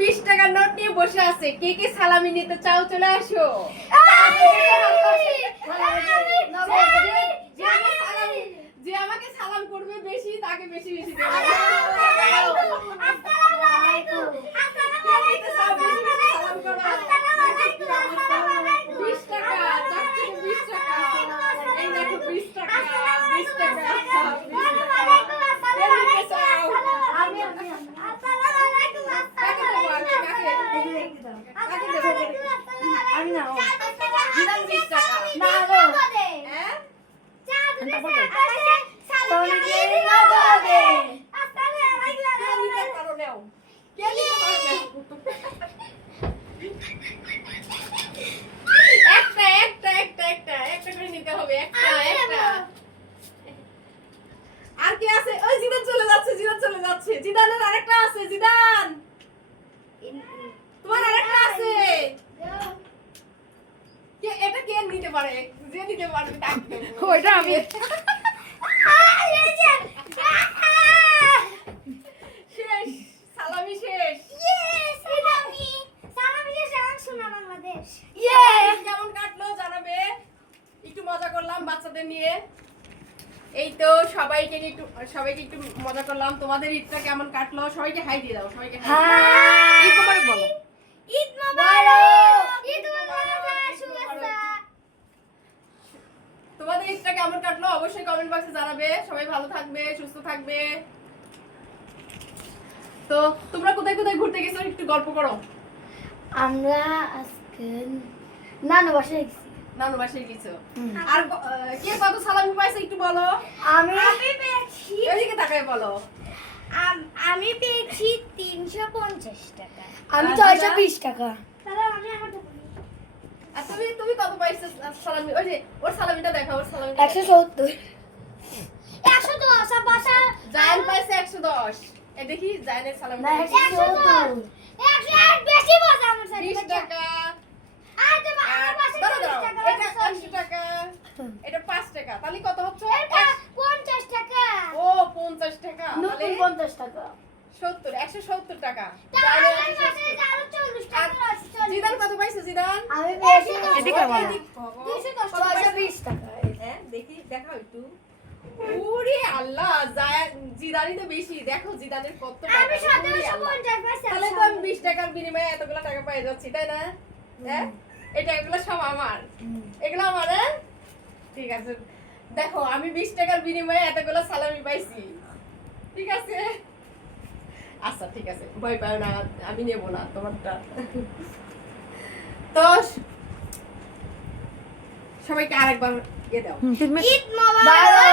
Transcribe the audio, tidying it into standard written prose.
20 টাকার নোট নিয়ে বসে আছে, কে কে সালামি নিতে চাও চলে আসো। যে আমাকে সালাম করবে বেশি তাকে বেশি বেশি দেব। আর কে আছে? ওই জিদান চলে যাচ্ছে, জিদান চলে যাচ্ছে। জিদানের আরেকটা আছে, জিদান তোমার আরেকটা আছে। কে এটা কে নিতে পারে? যে নিতে পারবে তাকে দেব। ওইটা আমি। শেষ, সালামি শেষ। ইয়েস, এটা আমি। সালামি শেষ, এখন শোনা বাংলাদেশ। ইয়েস, কেমন কাটলো জানাবে। একটু মজা করলাম বাচ্চাদের নিয়ে। এই তো সবাইকে একটু মজা করলাম। তোমাদের ঈদটা কেমন কাটলো? সবাইকে হাই দিয়ে দাও, সবাইকে হাই। ঈদ মোবারক বলো। ঈদ মোবারক। ঈদ মোবারক, শুভেচ্ছা। তোমাদের ঈদটা কেমন কাটলো অবশ্যই কমেন্ট বক্সে জানাবে। সবাই ভালো থাকবে, সুস্থ থাকবে। তো তোমরা কোথায় কোথায় ঘুরতে গেছো একটু গল্প করো। আমরা আজকে নানু বাসায় গেছি। নানু বাসায় গেছো। আর কে কত সালামি পাইছে একটু বলো। আমি পেয়েছি, এদিকে তাকায় বলো। আমি পেয়েছি 350 টাকা। আমি 620 টাকা। তাহলে আমি আমার তো বলি। আর তুমি কত পাইছো সালামি? ওই যে ওর সালামিটা দেখাও, ওর সালামি 170। 110 বাসা জায়ান পাইছে 110। এ দেখি জায়ানের সালামি না, 170। 100 বেশি বাসা আমার সাথে 20 টাকা। আর তো আমার বাসা দাঁড়াও, 40 টাকা। এটা 100 টাকা, এটা 5 টাকা। তাহলে কত হচ্ছে? এটা 50 টাকা। ও 50 টাকা। তাহলে নতুন 50 টাকা। 70, 170 টাকা। তাহলে জায়ানের আমার 170 বাসায় আরো 40 টাকা আছে। জিদান কত পাইছো জিদান? আমি পেয়েছি এদিকে বলো। 620 টাকা। হ্যাঁ দেখি দেখাও একটু। ওরে আল্লাহ, জিদানই তো বেশি। দেখো জিদানের কত টাকা। আমি ওরে আল্লাহ। 1750 পাইছি। তাহলে তো আমি 20 টাকার বিনিময়ে এতগুলো টাকা পেয়ে যাচ্ছি, তাই না? হ্যাঁ, এটা এগুলো সব আমার। এগুলো আমার। হ্যাঁ? ঠিক আছে, দেখো আমি 20 টাকার বিনিময়ে এতগুলো সালামি পাইছি। ঠিক আছে, আচ্ছা ঠিক আছে, ভয় পাও না, আমি নেব না তোমারটা। তো সবাইকে আরেকবার দাও। ঈদ মোবারক।